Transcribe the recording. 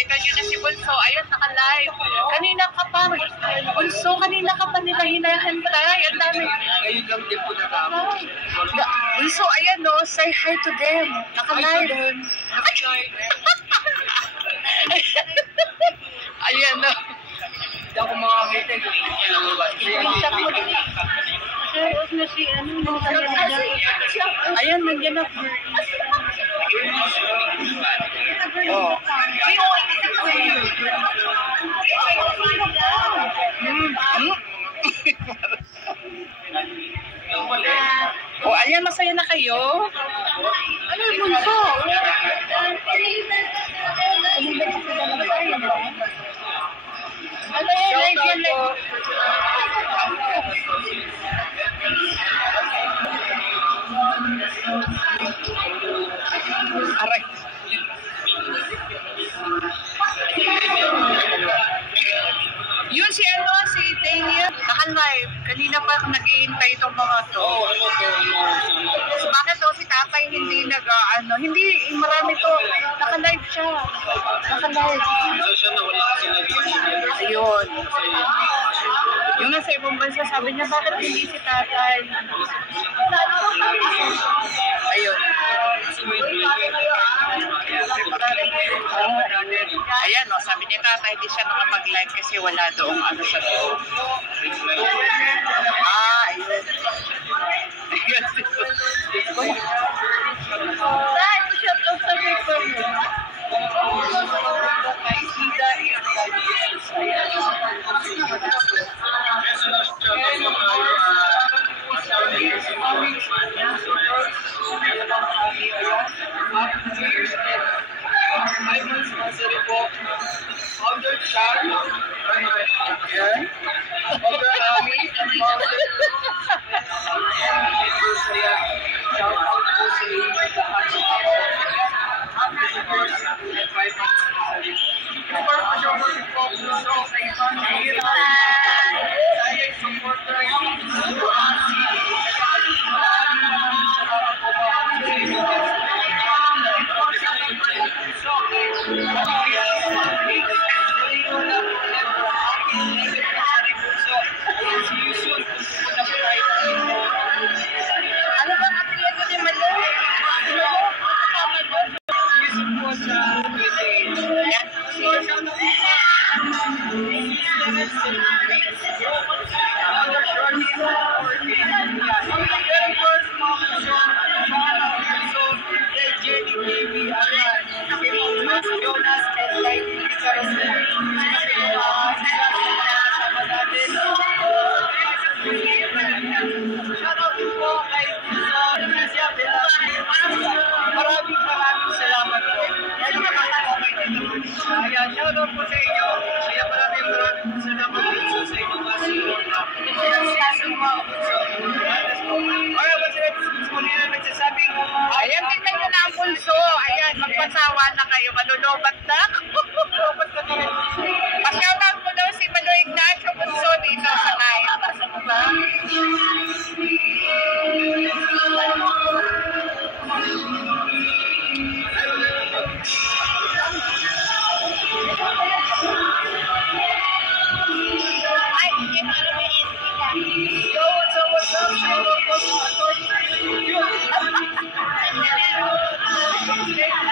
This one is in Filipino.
Nakita nyo na si Bunso. Ayun, naka-live. Kanina ka pa. Bunso, kanina ka pa nila hinahantay. Ang dami. Ngayon lang din po natapos. Bunso, ayan no. Say hi to them. Naka-live. Ayan no. Hindi ako makakita. Ayan, nandiyan na. Oh. Oh, ayan, masaya na kayo? Ano yung Bunso? Ano yung live yan? Aray. Yun si Daniel, naka-live. Kanina pa ako nag-iintay itong mga to. Bakit daw si tatay hindi hindi, marami to. Naka-live siya. Naka-live. Ayun. Yung nasa ibang bansa, sabi niya, bakit hindi si tatay? Ayun. Ayan, no, sabi niya tatay, hindi siya nakapag-live kasi wala doong ano sa doon. Ayun. Ayun. Dahil ko siya ito sa paper mo. Maraming salamat po. Ayan, shoutout po sa inyo. Kaya maraming salamat po sa inyong ayan, tingnan nyo na ang Bunso. Ayan, magpasawa na kayo. Malulobat na. Pa-shoutout mo daw si Mano Ignacio Bunso dito sa live. What's up?